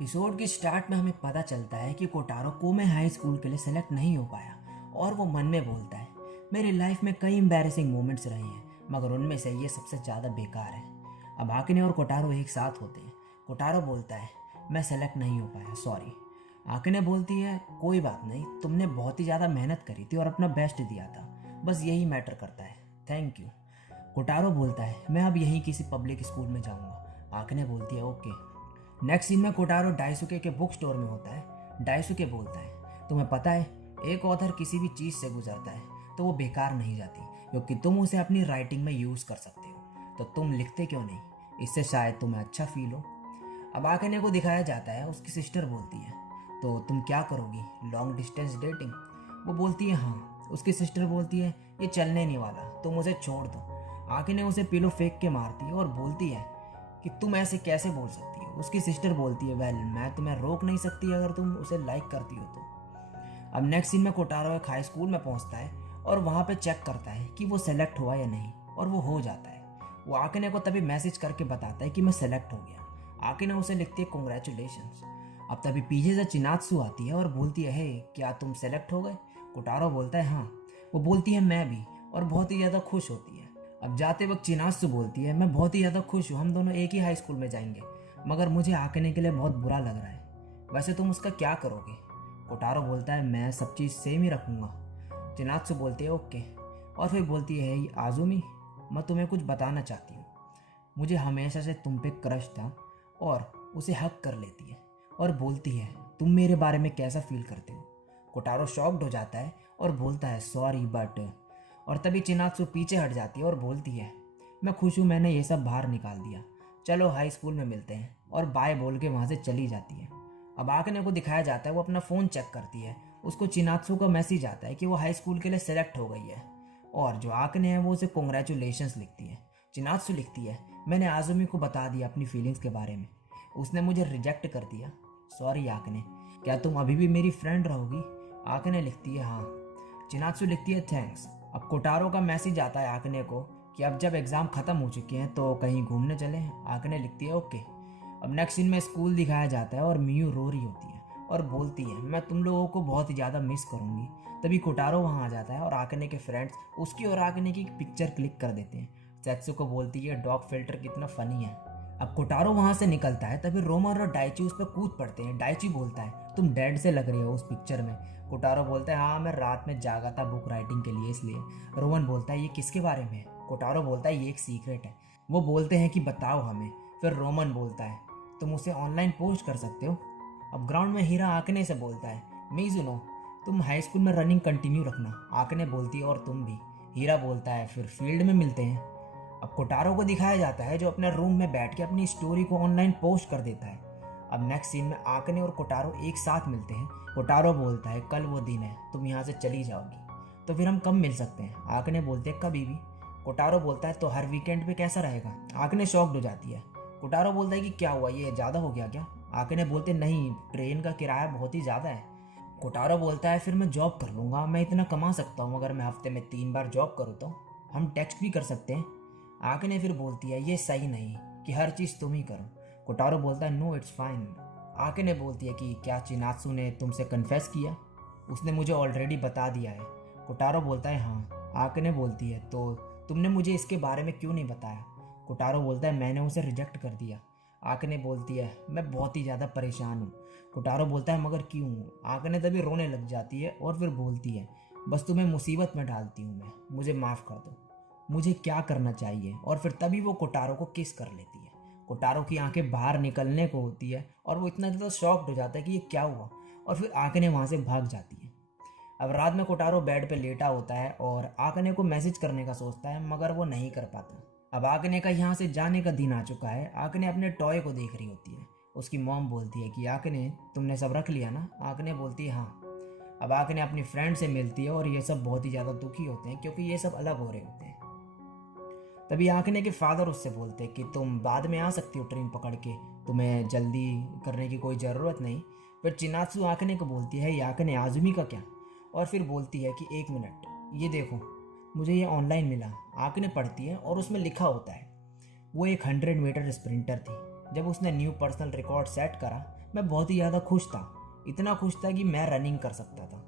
Episode के start में हमें पता चलता है कि कोटारो कोमे हाई स्कूल के लिए सेलेक्ट नहीं हो पाया और वो मन में बोलता है, मेरी लाइफ में कई एम्बैरेसिंग मोमेंट्स रहे हैं मगर उनमें से ये सबसे ज़्यादा बेकार है। अब आकिने और कोटारो एक साथ होते हैं। कोटारो बोलता है, मैं सेलेक्ट नहीं हो पाया, सॉरी। आकिने बोलती है, कोई बात नहीं, तुमने बहुत ही ज़्यादा मेहनत करी थी और अपना बेस्ट दिया था, बस यही मैटर करता है, थैंक यू। कोटारो बोलता है, मैं अब यहीं किसी पब्लिक स्कूल में जाऊँगा। आकिने बोलती है, ओके। नेक्स्ट सीन में कोटारो डाइसुके के बुक स्टोर में होता है। डाइसुके बोलता है, तुम्हें पता है एक ऑथर किसी भी चीज़ से गुजरता है तो वो बेकार नहीं जाती, क्योंकि तुम उसे अपनी राइटिंग में यूज़ कर सकते हो, तो तुम लिखते क्यों नहीं, इससे शायद तुम्हें अच्छा फील हो। अब आकिने को दिखाया जाता है, उसकी सिस्टर बोलती है, तो तुम क्या करोगी, लॉन्ग डिस्टेंस डेटिंग। वो बोलती है हाँ। उसकी सिस्टर बोलती है, ये चलने नहीं वाला, तुम उसे छोड़ दो। आकिने उसे पिलो फेंक के मारती है और बोलती है कि तुम ऐसे कैसे बोल सकती हो। उसकी सिस्टर बोलती है, वेल मैं तुम्हें रोक नहीं सकती अगर तुम उसे लाइक करती हो तो। अब नेक्स्ट सीन में कोटारो एक हाई स्कूल में पहुंचता है और वहां पे चेक करता है कि वो सेलेक्ट हुआ या नहीं, और वो हो जाता है। वो आकिने को तभी मैसेज करके बताता है कि मैं सेलेक्ट हो गया। आकिने उसे लिखती है, कॉन्ग्रेचुलेशंस। अब तभी पीछे से चिनात्सु आती है और बोलती है, हे क्या तुम सेलेक्ट हो गए। कोटारो बोलता है हाँ। वो बोलती है मैं भी, और बहुत ही ज़्यादा खुश होती है। अब जाते वक्त चिनात्सु बोलती है, मैं बहुत ही ज़्यादा खुश हूँ, हम दोनों एक ही हाई स्कूल में जाएंगे, मगर मुझे आकिने के लिए बहुत बुरा लग रहा है, वैसे तुम उसका क्या करोगे। कोटारो बोलता है, मैं सब चीज़ सेम ही रखूँगा। चिनात्सु बोलती है ओके, और फिर बोलती है, आजुमी मैं तुम्हें कुछ बताना चाहती हूँ, मुझे हमेशा से तुम पे क्रश था, और उसे हक कर लेती है और बोलती है, तुम मेरे बारे में कैसा फील करते हो। कोटारो शॉक्ड हो जाता है और बोलता है सॉरी बट, और तभी चिनात्सु पीछे हट जाती है और बोलती है, मैं खुश हूँ मैंने ये सब बाहर निकाल दिया, चलो हाई स्कूल में मिलते हैं, और बाय बोल के वहाँ से चली जाती है। अब आकिने को दिखाया जाता है, वो अपना फ़ोन चेक करती है, उसको चिनात्सु का मैसेज आता है कि वो हाई स्कूल के लिए सेलेक्ट हो गई है, और जो आकिने है वो उसे कॉन्ग्रेचुलेशंस लिखती है। चिनात्सु लिखती है, मैंने आजुमी को बता दिया अपनी फीलिंग्स के बारे में, उसने मुझे रिजेक्ट कर दिया, सॉरी आकिने, क्या तुम अभी भी मेरी फ्रेंड रहोगी। आकिने लिखती है हाँ। चिनात्सु लिखती है थैंक्स। अब कोटारो का मैसेज आता है आकिने को कि अब जब एग्ज़ाम ख़त्म हो चुके हैं तो कहीं घूमने चलें। आकिने लिखती है ओके। अब नेक्स्ट सीन में स्कूल दिखाया जाता है और मियू रो रही होती है और बोलती है, मैं तुम लोगों को बहुत ही ज़्यादा मिस करूँगी। तभी कोटारो वहाँ आ जाता है और आकिने के फ्रेंड्स उसकी और आकिने की पिक्चर क्लिक कर देते हैं। सेत्सु को बोलती है, डॉग फिल्टर कितना फ़नी है। अब कोटारो वहाँ से निकलता है, तभी रोमन और डाइची उस पर कूद पड़ते हैं। डाइची बोलता है, तुम डेड से लग रही हो उस पिक्चर में। कोटारो बोलता है, हाँ मैं रात में जागा था बुक राइटिंग के लिए इसलिए। रोमन बोलता है, ये किसके बारे में है। कोटारो बोलता है, ये एक सीक्रेट है। वो बोलते हैं कि बताओ हमें। फिर रोमन बोलता है, तुम उसे ऑनलाइन पोस्ट कर सकते हो। अब ग्राउंड में हीरा आकिने से बोलता है, मिजुनो तुम हाई स्कूल में रनिंग कंटिन्यू रखना। आकिने बोलती है, और तुम भी। हीरा बोलता है, फिर फील्ड में मिलते हैं। अब कोटारो को दिखाया जाता है जो अपने रूम में बैठ के अपनी स्टोरी को ऑनलाइन पोस्ट कर देता है। अब नेक्स्ट सीन में आकिने और कोटारो एक साथ मिलते हैं। कोटारो बोलता है, कल वो दिन है, तुम यहाँ से चली जाओगी, तो फिर हम कब मिल सकते हैं। आकिने बोलते हैं, कभी भी। कोटारो बोलता है, तो हर वीकेंड पे कैसा रहेगा। आकिने शॉक्ड हो जाती है। कोटारो बोलता है कि क्या हुआ, ये ज़्यादा हो गया क्या। आकिने बोलते, नहीं ट्रेन का किराया बहुत ही ज़्यादा है। कोटारो बोलता है, फिर मैं जॉब कर लूँगा, मैं इतना कमा सकता हूँ, अगर मैं हफ्ते में 3 बार जॉब करूँ तो हम टेक्स्ट भी कर सकते हैं। आकिने फिर बोलती है, ये सही नहीं कि हर चीज़ तुम ही करो। कोटारो बोलता है, नो इट्स फाइन। आकिने बोलती है कि क्या चिनात्सु ने तुमसे कन्फेस किया। उसने मुझे ऑलरेडी बता दिया है। कोटारो बोलता है हाँ। आकिने बोलती है, तो तुमने मुझे इसके बारे में क्यों नहीं बताया। कोटारो बोलता है, मैंने उसे रिजेक्ट कर दिया। आकिने बोलती है, मैं बहुत ही ज़्यादा परेशान हूँ। कोटारो बोलता है, मगर क्यों। आकिने तभी रोने लग जाती है और फिर बोलती है, बस तुम्हें मुसीबत में डालती हूँ मैं, मुझे माफ़ कर दो, मुझे क्या करना चाहिए। और फिर तभी वो कोटारो को किस कर लेती है। कोटारो की आंखें बाहर निकलने को होती है और वो इतना ज़्यादा शॉक्ड हो जाता है कि ये क्या हुआ, और फिर आकिने वहाँ से भाग जाती है। अब रात में कोटारो बेड पे लेटा होता है और आकिने को मैसेज करने का सोचता है, मगर वो नहीं कर पाता। अब आकिने का यहाँ से जाने का दिन आ चुका है। आकिने अपने टॉय को देख रही होती है। उसकी मॉम बोलती है कि आकिने तुमने सब रख लिया ना। आकिने बोलती है हाँ। अब आकिने अपनी फ्रेंड से मिलती है और ये सब बहुत ही ज़्यादा दुखी होते हैं क्योंकि ये सब अलग हो रहे होते हैं। तभी आकिने के फादर उससे बोलते हैं कि तुम बाद में आ सकती हो ट्रेन पकड़ के, तुम्हें जल्दी करने की कोई ज़रूरत नहीं। फिर चिनात्सु आकिने को बोलती है, ये आकिने आजुमी का क्या। और फिर बोलती है कि एक मिनट, ये देखो मुझे ये ऑनलाइन मिला। आकिने पढ़ती है और उसमें लिखा होता है, वो एक 100 मीटर स्प्रिंटर थी। जब उसने न्यू पर्सनल रिकॉर्ड सेट करा मैं बहुत ही ज़्यादा खुश था, इतना खुश था कि मैं रनिंग कर सकता था।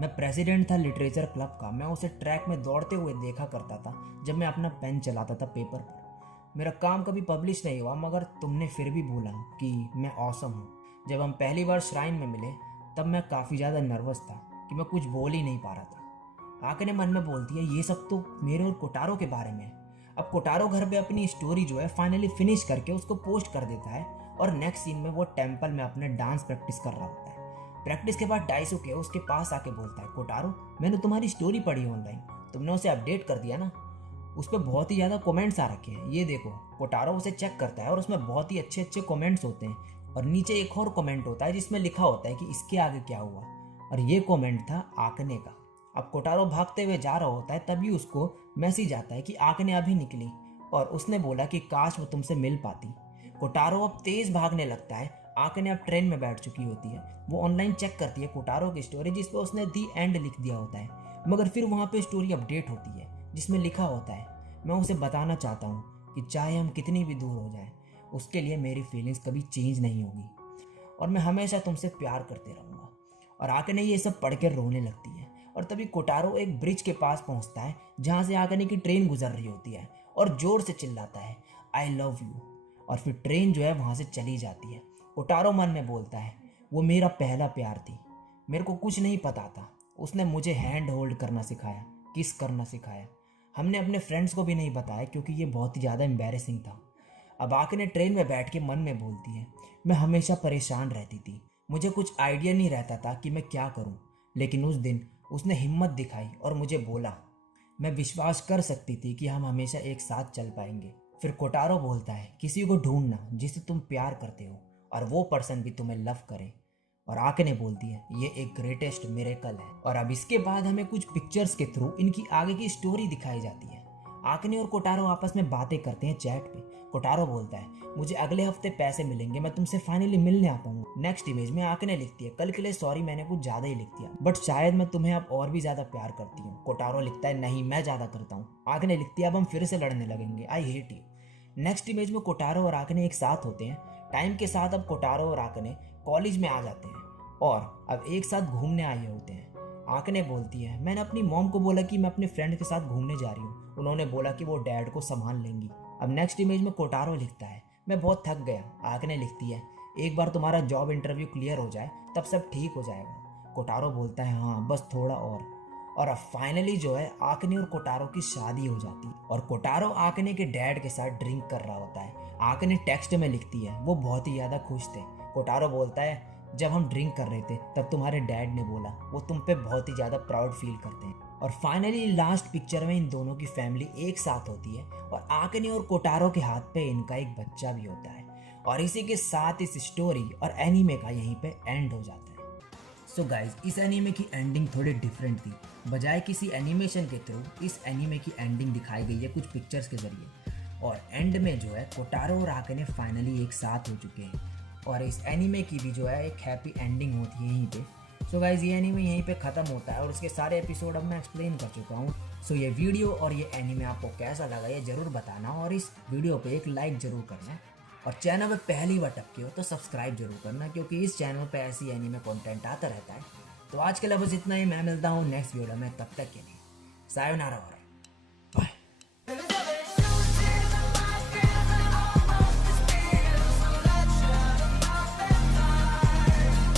मैं प्रेसिडेंट था लिटरेचर क्लब का। मैं उसे ट्रैक में दौड़ते हुए देखा करता था जब मैं अपना पेन चलाता था पेपर पर। मेरा काम कभी पब्लिश नहीं हुआ, मगर तुमने फिर भी बोला कि मैं ऑसम हूँ। जब हम पहली बार श्राइन में मिले तब मैं काफ़ी ज़्यादा नर्वस था कि मैं कुछ बोल ही नहीं पा रहा था। आकने मन में बोलती है, ये सब तो मेरे और कोटारो के बारे में है। अब कोटारो घर पे अपनी स्टोरी जो है फाइनली फिनिश करके उसको पोस्ट कर देता है और नेक्स्ट सीन में वो टेम्पल में अपने डांस प्रैक्टिस कर रहा होता है। प्रैक्टिस के बाद डाइसुके उसके पास आके बोलता है, कोटारो मैंने तुम्हारी स्टोरी पढ़ी ऑनलाइन, तुमने उसे अपडेट कर दिया ना? उस पर बहुत ही ज़्यादा कमेंट्स आ रखे हैं, ये देखो। कोटारो उसे चेक करता है और उसमें बहुत ही अच्छे अच्छे कमेंट्स होते हैं और नीचे एक और कमेंट होता है जिसमें लिखा होता है कि इसके आगे क्या हुआ, और ये कमेंट था आकने का। अब कोटारो भागते हुए जा रहा होता है, तभी उसको मैसेज आता है कि आकने अभी निकली और उसने बोला कि काश वो तुमसे मिल पाती। कोटारो अब तेज भागने लगता है। आकने अब ट्रेन में बैठ चुकी होती है। वो ऑनलाइन चेक करती है कोटारो की स्टोरी जिस पे उसने दी एंड लिख दिया होता है, मगर फिर वहाँ पे स्टोरी अपडेट होती है जिसमें लिखा होता है, मैं उसे बताना चाहता हूँ कि चाहे हम कितनी भी दूर हो जाएं, उसके लिए मेरी फीलिंग्स कभी चेंज नहीं होगी और मैं हमेशा तुमसे प्यार करते रहूँगा। और आकने ये सब पढ़ कर रोने लगती है और तभी कोटारो एक ब्रिज के पास पहुँचता है जहाँ से आकने की ट्रेन गुजर रही होती है और जोर से चिल्लाता है, आई लव यू। और फिर ट्रेन जो है वहाँ से चली जाती है। कोटारो मन में बोलता है, वो मेरा पहला प्यार थी, मेरे को कुछ नहीं पता था, उसने मुझे हैंड होल्ड करना सिखाया, किस करना सिखाया। हमने अपने फ्रेंड्स को भी नहीं बताया क्योंकि ये बहुत ही ज़्यादा एम्बैरेसिंग था। अब आकने ट्रेन में बैठ के मन में बोलती है, मैं हमेशा परेशान रहती थी, मुझे कुछ आइडिया नहीं रहता था कि मैं क्या करूं, लेकिन उस दिन उसने हिम्मत दिखाई और मुझे बोला, मैं विश्वास कर सकती थी कि हम हमेशा एक साथ चल पाएंगे। फिर कोटारो बोलता है, किसी को ढूंढना जिसे तुम प्यार करते हो और वो पर्सन भी तुम्हें लव करे। और आकने बोलती है, ये एक ग्रेटेस्ट मिरेकल है। और अब इसके बाद हमें कुछ पिक्चर्स के थ्रू इनकी आगे की स्टोरी दिखाई जाती है। आकने और कोटारो आपस में बातें करते हैं चैट पे। कोटारो बोलता है, मुझे अगले हफ्ते पैसे मिलेंगे, मैं तुमसे फाइनली मिलने आता हूँ। नेक्स्ट इमेज में आकने लिखती है, कल के लिए सॉरी, मैंने कुछ ज्यादा ही लिख दिया, बट शायद मैं तुम्हें अब और भी ज्यादा प्यार करती हूँ। कोटारो लिखता है, नहीं मैं ज्यादा करता हूँ। आकने लिखती है, अब हम फिर से लड़ने लगेंगे, I hate you. Next image में कोटारो और आकने एक साथ होते हैं। टाइम के साथ अब कोटारो और आकने कॉलेज में आ जाते हैं और अब एक साथ घूमने आए होते हैं। आकने बोलती है, मैंने अपनी मॉम को बोला कि मैं अपने फ्रेंड के साथ घूमने जा रही हूँ, उन्होंने बोला कि वो डैड को संभाल लेंगी। अब नेक्स्ट इमेज में कोटारो लिखता है, मैं बहुत थक गया। आकने लिखती है, एक बार तुम्हारा जॉब इंटरव्यू क्लियर हो जाए तब सब ठीक हो जाएगा। कोटारो बोलता है, हाँ बस थोड़ा और अब फाइनली जो है आकने और कोटारो की शादी हो जाती है और कोटारो आकने के डैड के साथ ड्रिंक कर रहा होता है। आकने टेक्स्ट में लिखती है, वो बहुत ही ज़्यादा खुश थे। कोटारो बोलता है, जब हम ड्रिंक कर रहे थे तब तुम्हारे डैड ने बोला वो तुम पे बहुत ही ज़्यादा प्राउड फील करते हैं। और फाइनली लास्ट पिक्चर में इन दोनों की फैमिली एक साथ होती है और आकने और कोटारो के हाथ पे इनका एक बच्चा भी होता है। और इसी के साथ इस स्टोरी और एनीमे का यहीं पे एंड हो जाता है। सो गाइज, इस एनीमे की एंडिंग थोड़ी डिफरेंट थी। बजाय किसी एनिमेशन के थ्रू इस एनीमे की एंडिंग दिखाई गई है कुछ पिक्चर्स के जरिए और एंड में जो है कोटारो और आकने फाइनली एक साथ हो चुके हैं और इस एनीमे की भी जो है एक हैप्पी एंडिंग होती है यहीं पे। सो गाइज, ये एनीमे यहीं पे ख़त्म होता है और उसके सारे एपिसोड अब मैं एक्सप्लेन कर चुका हूँ। सो ये वीडियो और ये एनीमे आपको कैसा लगा ये ज़रूर बताना और इस वीडियो पे एक लाइक ज़रूर करना और चैनल पे पहली बार टपके हो तो सब्सक्राइब जरूर करना क्योंकि इस चैनल पे ऐसी एनीमे कंटेंट आता रहता है। तो आज के लिए बस इतना ही, मैं मिलता हूँ नेक्स्ट वीडियो में, तब तक के लिए सायोनारा।